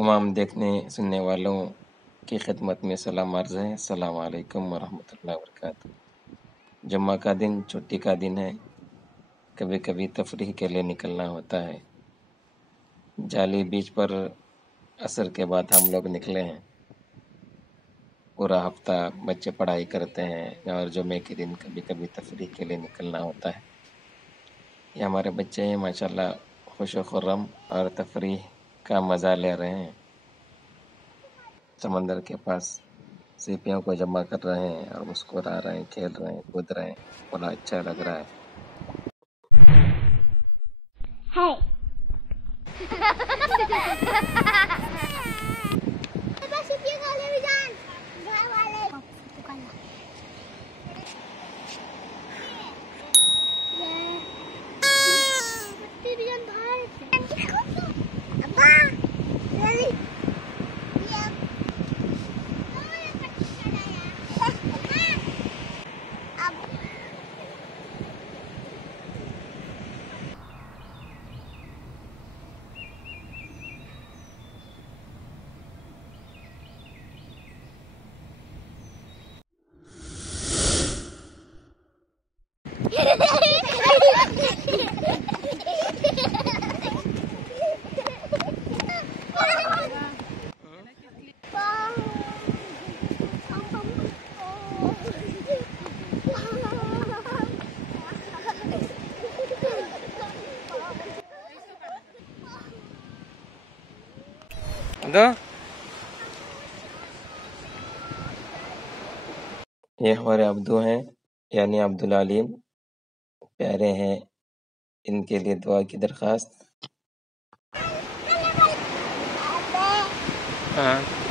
तमाम देखने सुनने वालों की खिदमत में सलाम अर्ज़ है। अस्सलाम वालेकुम वरहमतुल्लाहि वबरकातुहू। जुम्मा का दिन छुट्टी का दिन है। कभी-कभी तफरीह के लिए निकलना होता है। जाली बीच पर असर के बाद हम लोग निकले हैं। पूरा हफ्ता बच्चे पढ़ाई करते हैं और जुम्मे के दिन कभी-कभी तफरीह के लिए निकलना होता है। ये हमारे बच्चे हैं माशाल्लाह खुश-ओ-खुर्रम और तफरीह का मज़ा ले रहे हैं। समंदर के पास सीपियों को जमा कर रहे हैं और मुस्कुरा रहे हैं, खेल रहे हैं, कूद रहे हैं। बड़ा अच्छा लग रहा है। Hey. दो ये हमारे अब्दू हैं यानी अब्दुल अलीम प्यारे हैं। इनके लिए दुआ की दरख्वास्त। हाँ